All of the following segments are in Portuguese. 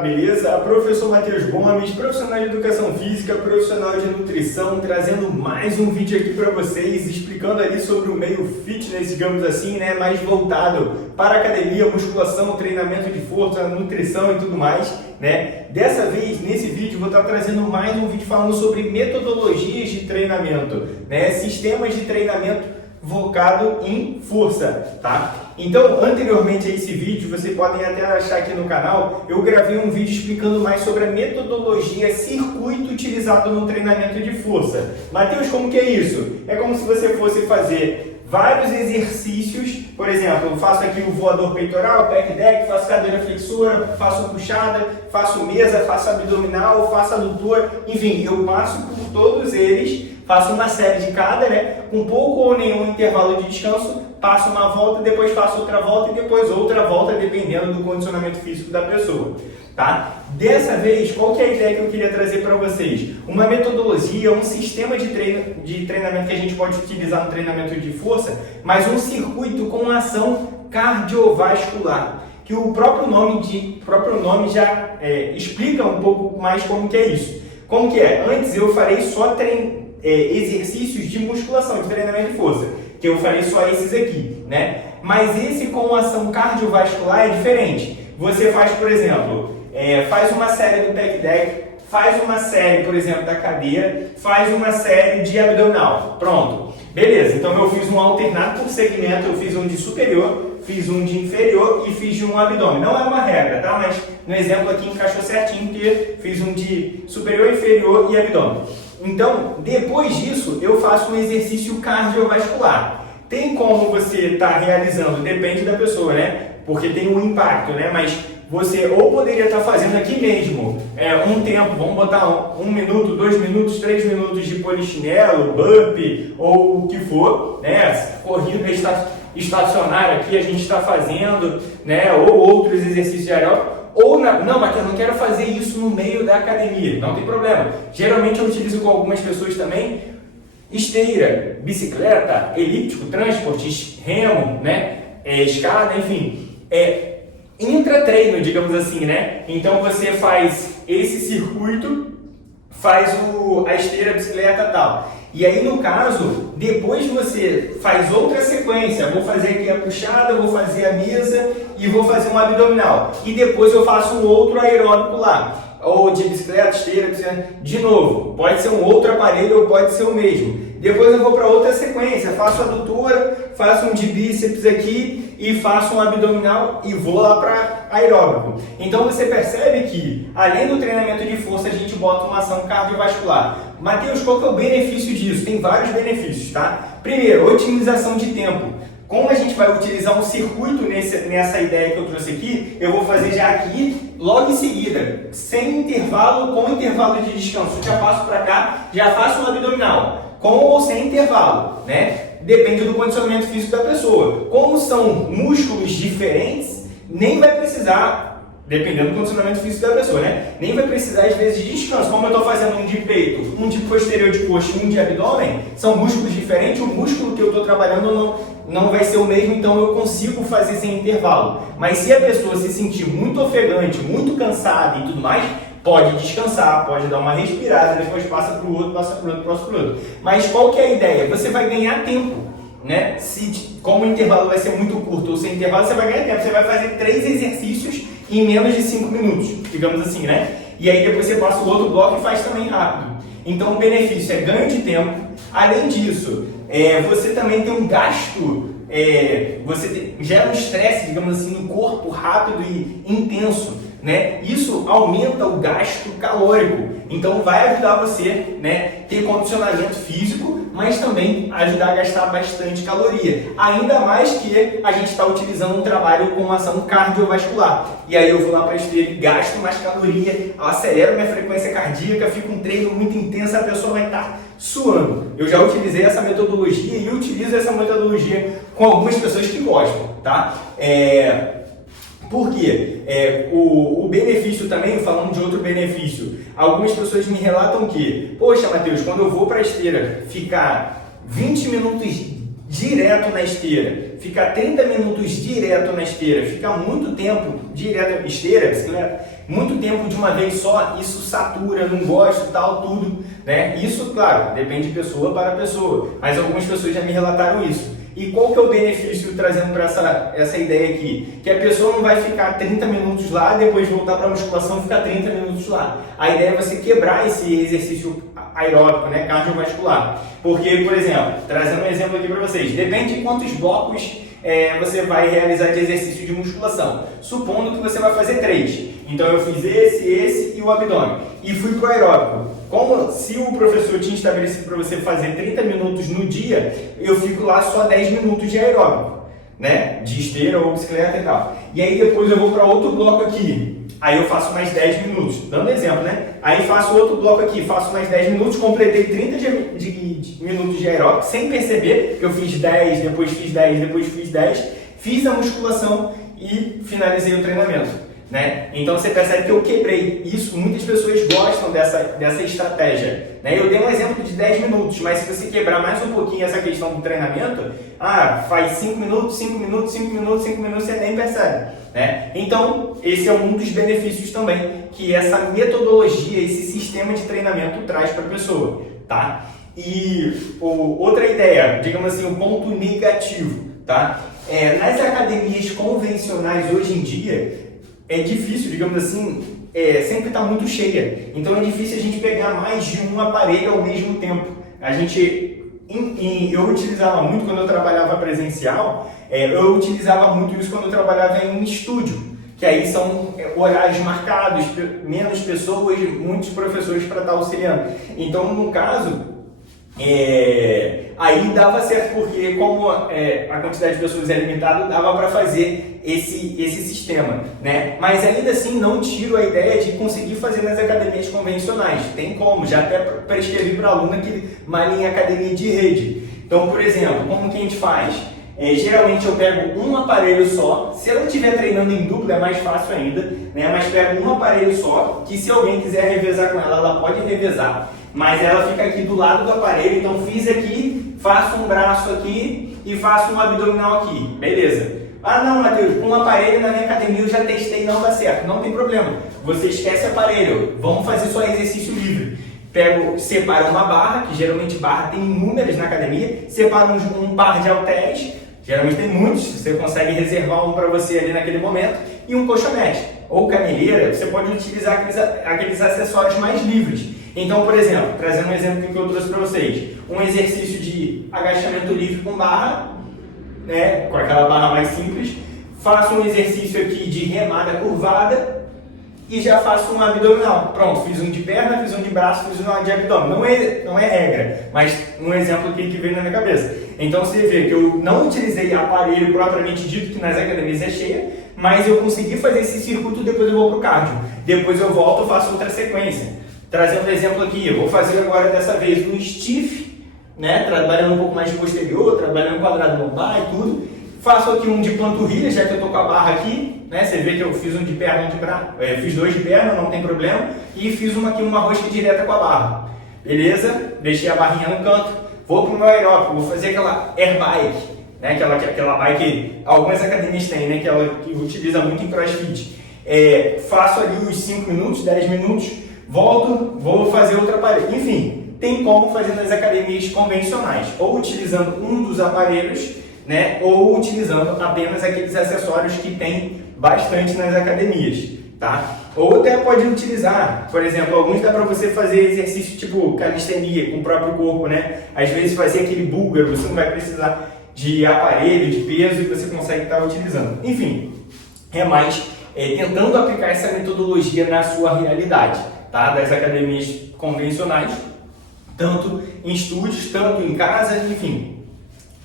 beleza? Professor Matheus Gomes, profissional de educação física, profissional de nutrição, trazendo mais um vídeo aqui para vocês, explicando ali sobre o meio fitness, digamos assim, né? Mais voltado para academia, musculação, treinamento de força, nutrição e tudo mais, né? Dessa vez, nesse vídeo, vou estar trazendo mais um vídeo falando sobre metodologias de treinamento, né? Sistemas de treinamento focado em força, tá? Então, anteriormente a esse vídeo, vocês podem até achar aqui no canal, eu gravei um vídeo explicando mais sobre a metodologia circuito utilizado no treinamento de força. Matheus, como que é isso? É como se você fosse fazer vários exercícios, por exemplo, eu faço aqui o voador peitoral, pec deck, faço cadeira flexora, faço puxada, faço mesa, faço abdominal, faço adutor, enfim, eu passo por todos eles, faço uma série de cada, né, com pouco ou nenhum intervalo de descanso, passo uma volta, depois faço outra volta e depois outra volta, dependendo do condicionamento físico da pessoa, tá? Dessa vez, qual que é a ideia que eu queria trazer para vocês? Uma metodologia, um sistema de treinamento que a gente pode utilizar no treinamento de força, mas um circuito com ação cardiovascular, que o próprio nome já explica um pouco mais como que é isso. Como que é? Antes eu farei só exercícios de musculação, de treinamento de força, que eu farei só esses aqui, né? Mas esse com ação cardiovascular é diferente. Você faz, por exemplo, faz uma série do pec deck, faz uma série, por exemplo, da cadeira, faz uma série de abdominal. Pronto. Beleza, então eu fiz um alternado por segmento, eu fiz um de superior, fiz um de inferior e fiz de um abdômen. Não é uma regra, tá? Mas no exemplo aqui encaixou certinho, porque fiz um de superior, inferior e abdômen. Então, depois disso, eu faço um exercício cardiovascular. Tem como você estar realizando, depende da pessoa, né? Porque tem um impacto, né? Mas você ou poderia estar fazendo aqui mesmo um tempo, vamos botar 1 minuto, 2 minutos, 3 minutos de polichinelo, bump ou o que for, né? Corrida estacionária aqui a gente está fazendo, né? Ou outros exercícios aeróbicos. Ou não, Matheus, não quero fazer isso no meio da academia, não tem problema. Geralmente eu utilizo com algumas pessoas também esteira, bicicleta, elíptico, transporte, remo, né? Escada, enfim. Intratreino, digamos assim, né? Então você faz esse circuito, faz a esteira, a bicicleta e tal. E aí, no caso, depois você faz outra sequência. Vou fazer aqui a puxada, vou fazer a mesa e vou fazer um abdominal. E depois eu faço um outro aeróbico lá. Ou de bicicleta, esteira, de novo. Pode ser um outro aparelho ou pode ser o mesmo. Depois eu vou para outra sequência. Faço adutora, faço um de bíceps aqui e faço um abdominal e vou lá para aeróbico. Então você percebe que, além do treinamento de força, a gente bota uma ação cardiovascular. Matheus, qual que é o benefício disso? Tem vários benefícios, tá? Primeiro, otimização de tempo. Como a gente vai utilizar um circuito nessa ideia que eu trouxe aqui, eu vou fazer já aqui, logo em seguida, sem intervalo, com intervalo de descanso. Já passo para cá, já faço um abdominal, com ou sem intervalo, né? Depende do condicionamento físico da pessoa. Como são músculos diferentes, nem vai precisar, dependendo do condicionamento físico da pessoa, né? Nem vai precisar, às vezes, de descanso. Como eu estou fazendo um de peito, um de posterior de coxa e um de abdômen, são músculos diferentes, o músculo que eu estou trabalhando não vai ser o mesmo, então eu consigo fazer sem intervalo. Mas se a pessoa se sentir muito ofegante, muito cansada e tudo mais, pode descansar, pode dar uma respirada, depois passa para o outro, passa para o outro, passa para o outro. Mas qual que é a ideia? Você vai ganhar tempo, né? Como o intervalo vai ser muito curto ou sem intervalo, você vai ganhar tempo. Você vai fazer 3 exercícios em menos de 5 minutos, digamos assim, né? E aí depois você passa o outro bloco e faz também rápido. Então o benefício é ganho de tempo. Além disso, você também tem um gasto, gera um estresse, digamos assim, no corpo rápido e intenso, né? Isso aumenta o gasto calórico. Então vai ajudar você, né, ter condicionamento físico, mas também ajudar a gastar bastante caloria. Ainda mais que a gente está utilizando um trabalho com ação cardiovascular. E aí eu vou lá para a esteira e gasto mais caloria, acelero minha frequência cardíaca, fica um treino muito intenso, a pessoa vai estar suando. Eu já utilizei essa metodologia e utilizo essa metodologia com algumas pessoas que gostam, tá? Por quê? O benefício também, falando de outro benefício, algumas pessoas me relatam que, poxa, Matheus, quando eu vou para a esteira ficar 20 minutos direto na esteira, ficar 30 minutos direto na esteira, ficar muito tempo direto na esteira, bicicleta, muito tempo de uma vez só, isso satura, não gosto, tal, tudo, né? Isso, claro, depende de pessoa para pessoa, mas algumas pessoas já me relataram isso. E qual que é o benefício trazendo para essa ideia aqui? Que a pessoa não vai ficar 30 minutos lá, depois voltar para a musculação e ficar 30 minutos lá. A ideia é você quebrar esse exercício aeróbico, né, cardiovascular. Porque, por exemplo, trazendo um exemplo aqui para vocês, depende de quantos blocos você vai realizar de exercício de musculação. Supondo que você vai fazer 3. Então eu fiz esse e o abdômen. E fui para o aeróbico. Como se o professor tinha estabelecido para você fazer 30 minutos no dia, eu fico lá só 10 minutos de aeróbico, né? De esteira ou bicicleta e tal. E aí depois eu vou para outro bloco aqui. Aí eu faço mais 10 minutos, dando exemplo, né? Aí faço outro bloco aqui, faço mais 10 minutos, completei 30 de minutos de aeróbico, sem perceber que eu fiz 10, depois fiz 10, depois fiz 10, fiz a musculação e finalizei o treinamento. Né? Então você percebe que eu quebrei isso, muitas pessoas gostam dessa estratégia, né? Eu dei um exemplo de 10 minutos, mas se você quebrar mais um pouquinho essa questão do treinamento, faz 5 minutos, 5 minutos, 5 minutos, 5 minutos, você nem percebe, né? Então esse é um dos benefícios também que essa metodologia, esse sistema de treinamento traz para a pessoa, tá? E outra ideia, digamos assim, o ponto negativo, tá? Nas academias convencionais hoje em dia é difícil, digamos assim, sempre está muito cheia. Então é difícil a gente pegar mais de um aparelho ao mesmo tempo. Eu utilizava muito quando eu trabalhava presencial, eu utilizava muito isso quando eu trabalhava em estúdio, que aí são horários marcados, menos pessoas, muitos professores para estar auxiliando. Então, no caso, aí dava certo, porque como a quantidade de pessoas é limitada, dava para fazer esse sistema, né? Mas ainda assim não tiro a ideia de conseguir fazer nas academias convencionais. Tem como, já até prescrevi para aluno que malha em academia de rede. Então, por exemplo, como que a gente faz? Geralmente eu pego um aparelho só. Se ela estiver treinando em dupla é mais fácil ainda, né? Mas pego um aparelho só, que se alguém quiser revezar com ela pode revezar. Mas ela fica aqui do lado do aparelho, então fiz aqui, faço um braço aqui e faço um abdominal aqui, beleza. Ah não, Matheus, com um aparelho na minha academia eu já testei e não dá certo, não tem problema. Você esquece o aparelho, vamos fazer só exercício livre. Separa uma barra, que geralmente barra tem inúmeras na academia, separa um par de halteres, geralmente tem muitos, você consegue reservar um para você ali naquele momento, e um colchonete ou caneleira, você pode utilizar aqueles acessórios mais livres. Então, por exemplo, trazendo um exemplo que eu trouxe para vocês, um exercício de agachamento livre com barra, né, com aquela barra mais simples, faço um exercício aqui de remada curvada e já faço um abdominal. Pronto, fiz um de perna, fiz um de braço, fiz um de abdômen. Não é regra, mas um exemplo aqui que veio na minha cabeça. Então você vê que eu não utilizei aparelho propriamente dito, que nas academias é cheia, mas eu consegui fazer esse circuito, depois eu vou para o cardio. Depois eu volto e faço outra sequência. Trazendo um exemplo aqui, eu vou fazer agora dessa vez um stiff, né, trabalhando um pouco mais de posterior, trabalhando quadrado lombar e tudo. Faço aqui um de panturrilha, já que eu estou com a barra aqui, né, você vê que eu fiz um de perna, um de braço, fiz 2 de perna, não tem problema, e fiz uma rosca direta com a barra. Beleza? Deixei a barrinha no canto, vou para o meu aeróbico, vou fazer aquela air bike, né, aquela bike, algumas academias têm, né, que utiliza muito em crossfit. Faço ali os 5 minutos, 10 minutos, volto, vou fazer outro aparelho. Enfim, tem como fazer nas academias convencionais, ou utilizando um dos aparelhos, né, ou utilizando apenas aqueles acessórios que tem bastante nas academias, tá? Ou até pode utilizar, por exemplo, alguns dá para você fazer exercício tipo calistenia com o próprio corpo, né? Às vezes fazer aquele búlgaro, você não vai precisar de aparelho, de peso, e você consegue estar utilizando. Enfim, é mais tentando aplicar essa metodologia na sua realidade, tá? Das academias convencionais, tanto em estúdios, tanto em casa, enfim,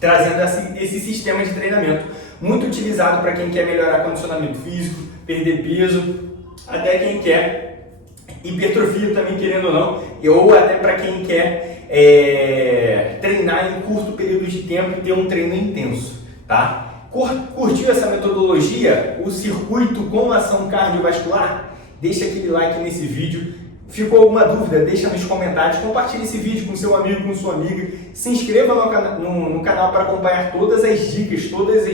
trazendo esse sistema de treinamento muito utilizado para quem quer melhorar condicionamento físico, perder peso, até quem quer hipertrofia também, querendo ou não, ou até para quem quer treinar em curto período de tempo e ter um treino intenso, tá? Curtiu essa metodologia, o circuito com ação cardiovascular? Deixa aquele like nesse vídeo, Ficou alguma dúvida? Deixa nos comentários, compartilhe esse vídeo com seu amigo, com sua amiga, se inscreva no canal para acompanhar todas as dicas, todas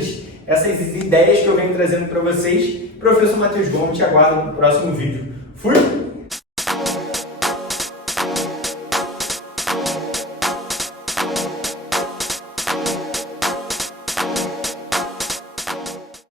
essas ideias que eu venho trazendo para vocês. Professor Matheus Gomes, te aguardo no próximo vídeo. Fui!